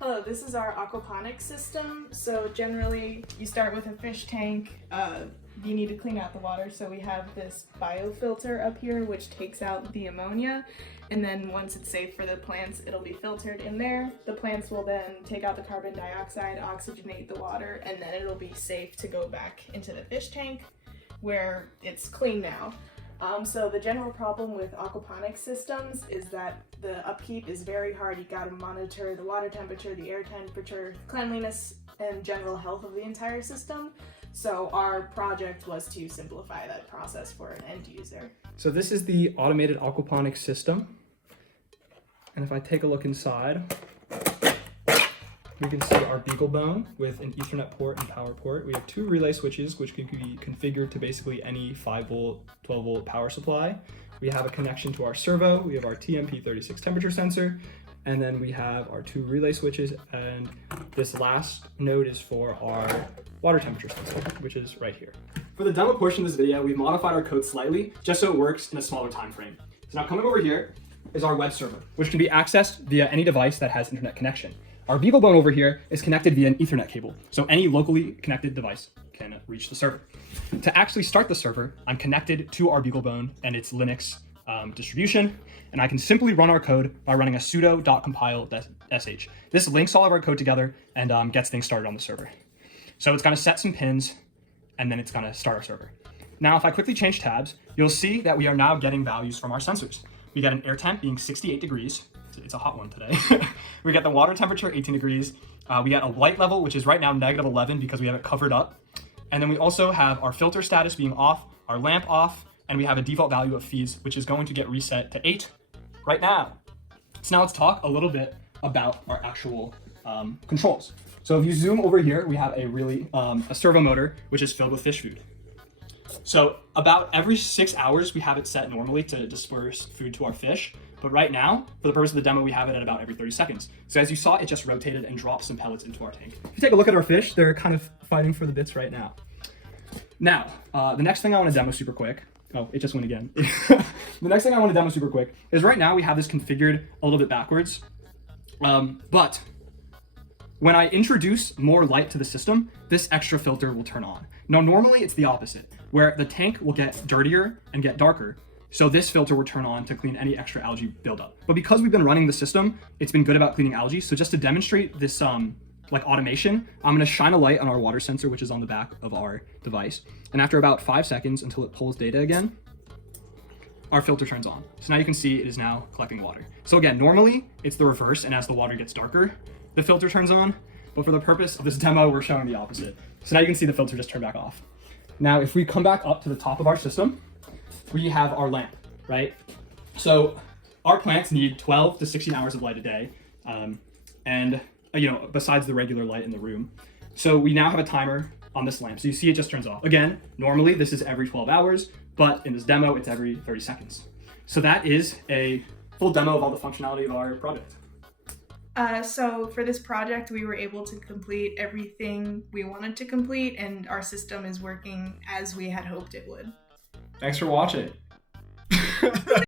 Hello, this is our aquaponics system. So generally you start with a fish tank. You need to clean out the water, so we have this biofilter up here which takes out the ammonia, and then once it's safe for the plants it'll be filtered in there. The plants will then take out the carbon dioxide, oxygenate the water, and then it'll be safe to go back into the fish tank where it's clean now. So the general problem with aquaponics systems is that the upkeep is very hard. You gotta monitor the water temperature, the air temperature, cleanliness, and general health of the entire system. So our project was to simplify that process for an end user. So this is the automated aquaponics system. And if I take a look inside, we can see our beagle bone with an Ethernet port and power port. We have two relay switches, which can be configured to basically any 5-volt, 12-volt power supply. We have a connection to our servo. We have our TMP36 temperature sensor, and then we have our two relay switches, and this last node is for our water temperature sensor, which is right here. For the demo portion of this video, we've modified our code slightly, just so it works in a smaller time frame. So now coming over here is our web server, which can be accessed via any device that has internet connection. Our beagle bone over here is connected via an Ethernet cable, so any locally connected device can reach the server. To actually start the server, I'm connected to our beagle bone and its Linux distribution, and I can simply run our code by running a sudo.compile.sh. This links all of our code together and gets things started on the server. So it's going to set some pins, and then it's going to start our server. Now, if I quickly change tabs, you'll see that we are now getting values from our sensors. We get an air temp being 68 degrees. It's a hot one today. We get the water temperature 18 degrees. We get a light level, which is right now -11 because we have it covered up. And then we also have our filter status being off, our lamp off, and we have a default value of feeds, which is going to get reset to 8 right now. So now let's talk a little bit about our actual controls. So if you zoom over here, we have a servo motor, which is filled with fish food. So about every 6 hours, we have it set normally to disperse food to our fish. But right now, for the purpose of the demo, we have it at about every 30 seconds. So as you saw, it just rotated and dropped some pellets into our tank. If you take a look at our fish, they're kind of fighting for the bits right now. Now, the next thing I want to demo super quick. Oh, it just went again. The next thing I want to demo super quick is right now we have this configured a little bit backwards. But when I introduce more light to the system, this extra filter will turn on. Now, normally it's the opposite, where the tank will get dirtier and get darker. So this filter will turn on to clean any extra algae buildup. But because we've been running the system, it's been good about cleaning algae. So just to demonstrate this like automation, I'm gonna shine a light on our water sensor, which is on the back of our device. And after about 5 seconds until it pulls data again, our filter turns on. So now you can see it is now collecting water. So again, normally it's the reverse, and as the water gets darker, the filter turns on. But for the purpose of this demo, we're showing the opposite. So now you can see the filter just turn back off. Now, if we come back up to the top of our system, we have our lamp, right? So our plants need 12 to 16 hours of light a day, and besides the regular light in the room. So we now have a timer on this lamp. So you see it just turns off. Again, normally this is every 12 hours, but in this demo, it's every 30 seconds. So that is a full demo of all the functionality of our project. So for this project, we were able to complete everything we wanted to complete, and our system is working as we had hoped it would. Thanks for watching.